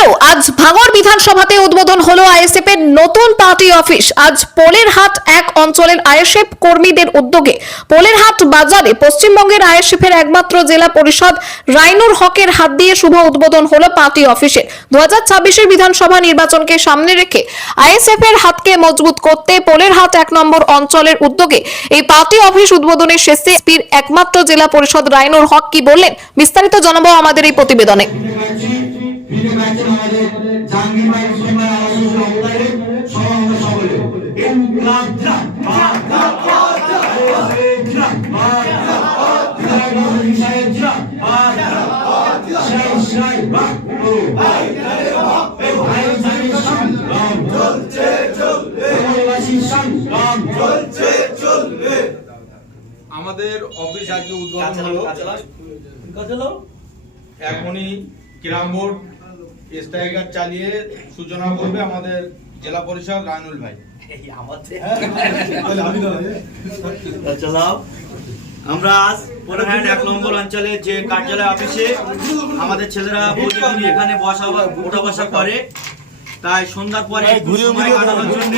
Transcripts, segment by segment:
এছাড়াও আজ ভাঙড় বিধানসভাতে উদ্বোধন হলো আইএসএফ এর নতুন পার্টি অফিস। আজ পোলেরহাট এক অঞ্চলের আইএসএফ কর্মীদের উদ্যোগে পোলেরহাট বাজারে পশ্চিমবঙ্গের আইএসএফ এর একমাত্র জেলা পরিষদ রাইনুর হকের হাত দিয়ে শুভ উদ্বোধন হলো পার্টি অফিসের। 2026 বিধানসভা নির্বাচনকে সামনে রেখে আইএসএফ এর হাতকে মজবুত করতে পোলেরহাট 1 নম্বর অঞ্চলের উদ্যোগে এই পার্টি অফিস উদ্বোধনের শেষে এসপির একমাত্র জেলা পরিষদ রাইনুর হক কি বললেন বিস্তারিত জানাবো আমাদের এই প্রতিবেদনে। আমাদের অফিস আজকে উদ্বোধন হলো। এখনই ক্যারাম বোর্ড স্ট্রাইকার চালিয়ে সূচনা করবে আমাদের জেলা পরিষদ রায়নুল ভাই। আমরা আজ পোলেরহাট 1 নম্বর অঞ্চলে যে কার্যালয় অফিসে আমাদের ছেলেরা প্রতিদিন এখানে ওঠা বসা করে, তাই সন্ধ্যার পরে সময় কাটানোর জন্য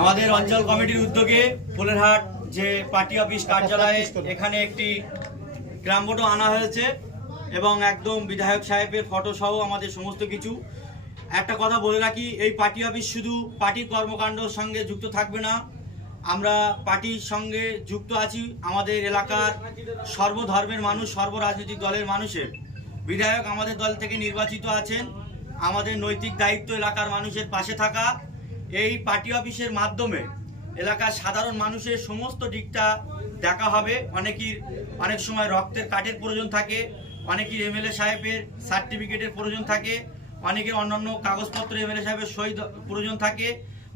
আমাদের অঞ্চল কমিটির উদ্যোগে পোলেরহাট যে পার্টি অফিস কার্যালয়ে এখানে একটি গ্রাম বোর্ডও আনা হয়েছে এবং একদম বিধায়ক সাহেবের ফটো সহ আমাদের সমস্ত কিছু। একটা কথা বলে রাখি, এই পার্টি অফিস শুধু পার্টির কর্মকাণ্ডের সঙ্গে যুক্ত থাকবে না, আমরা পার্টির সঙ্গে যুক্ত আছি আমাদের এলাকার সর্বধর্মের মানুষ, সর্বরাজনৈতিক দলের মানুষের। বিধায়ক আমাদের দল থেকে নির্বাচিত আছেন, আমাদের নৈতিক দায়িত্ব এলাকার মানুষের পাশে থাকা। এই পার্টি অফিসের মাধ্যমে এলাকার সাধারণ মানুষের সমস্ত দিকটা দেখা হবে। অনেক সময় রক্তের কার্ডের প্রয়োজন থাকে, অনেকের এমএলএ সাহেবের সার্টিফিকেটের প্রয়োজন থাকে, অনেকের অন্যান্য কাগজপত্র এমএলএ সাহেবের সই প্রয়োজন থাকে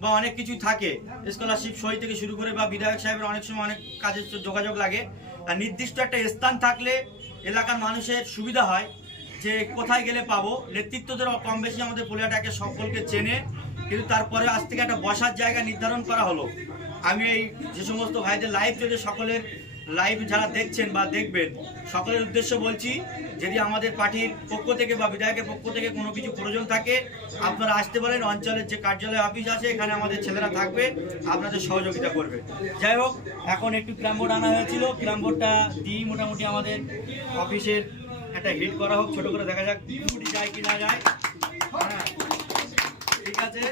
বা অনেক কিছু থাকে, স্কলারশিপ সই থেকে শুরু করে বা বিধায়ক সাহেবের অনেক সময় অনেক কাজের যোগাযোগ লাগে। আর নির্দিষ্ট একটা স্থান থাকলে এলাকার মানুষের সুবিধা হয় যে কোথায় গেলে পাবো। নেতৃত্বদের কম বেশি আমাদের পোলেরহাটকে সকলকে চেনে, কিন্তু তারপরে আজ থেকে একটা বসার জায়গা নির্ধারণ করা হলো। আমি এই যে সমস্ত ভাইদের লাইভ যদি সকলের লাইভ যারা দেখছেন বা দেখবেন, সকলের উদ্দেশ্য বলছি, যদি আমাদের পার্টির পক্ষ থেকে বা বিধায়কের পক্ষ থেকে কোনো কিছু প্রয়োজন থাকে আপনারা আসতে পারেন। অঞ্চলের যে কার্যালয় অফিস আছে এখানে আমাদের ছেলেরা থাকবে, আপনাদের সহযোগিতা করবে। যাই হোক, এখন একটু ক্যারাম বোর্ড আনা হয়েছিল, ক্যারাম বোর্ডটা দিয়ে মোটামুটি আমাদের অফিসের একটা হিট করা হোক, ছোট করে দেখা যাক যায় কি না যায়। ঠিক আছে।